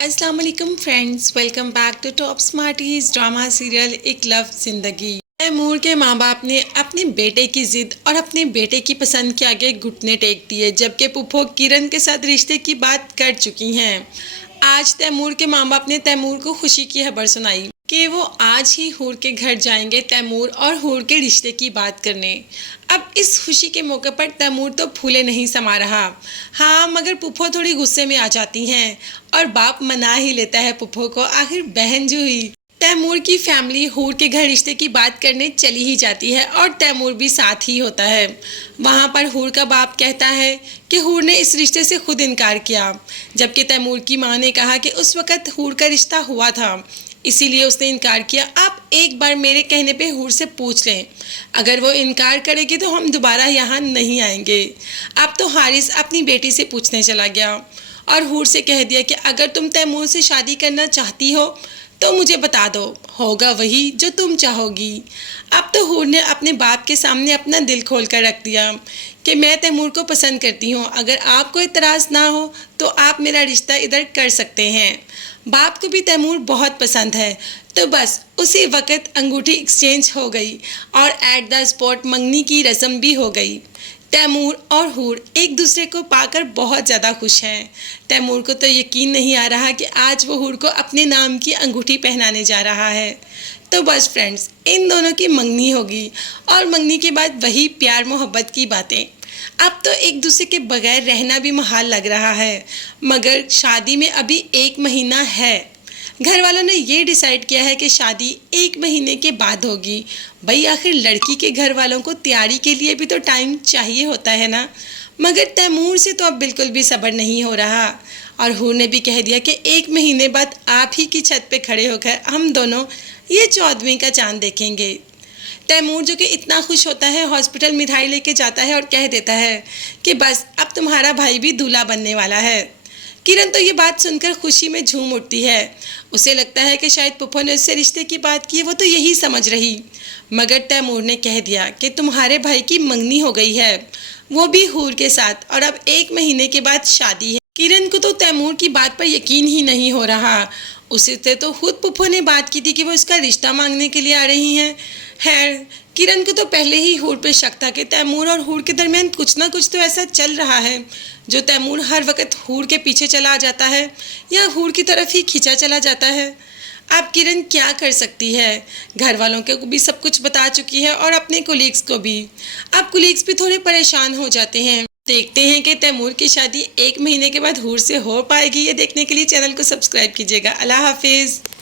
अस्सलाम वालेकुम friends, welcome back to Top Smarties drama serial एक लव जिंदगी। तैमूर के माँ बाप ने अपने बेटे की जिद और अपने बेटे की पसंद के आगे घुटने टेक दिए, जबकि पुप्पो किरण के साथ रिश्ते की बात कर चुकी हैं। आज तैमूर के माँ बाप ने तैमूर को खुशी की खबर सुनाई कि वो आज ही हूर के घर जाएंगे तैमूर और हूर के रिश्ते की बात करने। अब इस खुशी के मौके पर तैमूर तो फूले नहीं समा रहा। हाँ, मगर पुप्पो थोड़ी गुस्से में आ जाती हैं और बाप मना ही लेता है पुप्पो को, आखिर बहन जो हुई। तैमूर की फैमिली हूर के घर रिश्ते की बात करने चली ही जाती है और तैमूर भी साथ ही होता है। वहाँ पर हूर का बाप कहता है कि हूर ने इस रिश्ते से खुद इनकार किया, जबकि तैमूर की माँ ने कहा कि उस वक़्त हूर का रिश्ता हुआ था, इसीलिए उसने इनकार किया। आप एक बार मेरे कहने पे हूर से पूछ लें, अगर वो इनकार करेगी तो हम दोबारा यहाँ नहीं आएंगे। अब तो हारिस अपनी बेटी से पूछने चला गया और हूर से कह दिया कि अगर तुम तैमूर से शादी करना चाहती हो तो मुझे बता दो, होगा वही जो तुम चाहोगी। अब तो हूर ने अपने बाप के सामने अपना दिल खोल कर रख दिया कि मैं तैमूर को पसंद करती हूँ, अगर आपको इतराज़ ना हो तो आप मेरा रिश्ता इधर कर सकते हैं। बाप को भी तैमूर बहुत पसंद है। तो बस उसी वक़्त अंगूठी एक्सचेंज हो गई और एट द स्पॉट मंगनी की रस्म भी हो गई। तैमूर और हूर एक दूसरे को पाकर बहुत ज़्यादा खुश हैं। तैमूर को तो यकीन नहीं आ रहा कि आज वो हूर को अपने नाम की अंगूठी पहनाने जा रहा है। तो बस फ्रेंड्स, इन दोनों की मंगनी होगी और मंगनी के बाद वही प्यार मोहब्बत की बातें। अब तो एक दूसरे के बगैर रहना भी मुहाल लग रहा है, मगर शादी में अभी 1 महीना है। घर वालों ने ये डिसाइड किया है कि शादी 1 महीने के बाद होगी। भाई, आखिर लड़की के घर वालों को तैयारी के लिए भी तो टाइम चाहिए होता है ना। मगर तैमूर से तो अब बिल्कुल भी सब्र नहीं हो रहा और हूर ने भी कह दिया कि 1 महीने बाद आप ही की छत पे खड़े होकर हम दोनों ये 14वीं का चांद देखेंगे। तैमूर जो कि इतना खुश होता है, हॉस्पिटल मिठाई लेके जाता है और कह देता है कि बस अब तुम्हारा भाई भी दूल्हा बनने वाला है। किरण तो ये बात सुनकर खुशी में झूम उठती है। उसे लगता है कि शायद पुप्पो ने उससे रिश्ते की बात की, वो तो यही समझ रही। मगर तैमूर ने कह दिया कि तुम्हारे भाई की मंगनी हो गई है, वो भी हूर के साथ, और अब 1 महीने के बाद शादी है। किरण को तो तैमूर की बात पर यकीन ही नहीं हो रहा। उसे तो खुद पुप्पो ने बात की थी कि वो इसका रिश्ता मांगने के लिए आ रही हैं। खैर, किरण को तो पहले ही हूर पे शक था कि तैमूर और हूर के दरमियान कुछ ना कुछ तो ऐसा चल रहा है जो तैमूर हर वक्त हूर के पीछे चला जाता है या हूर की तरफ ही खींचा चला जाता है। अब किरण क्या कर सकती है? घर वालों को भी सब कुछ बता चुकी है और अपने कोलीग्स को भी। अब कोलीग्स भी थोड़े परेशान हो जाते हैं। देखते हैं कि तैमूर की शादी 1 महीने के बाद हूर से हो पाएगी। ये देखने के लिए चैनल को सब्सक्राइब कीजिएगा। अल्लाह हाफिज़।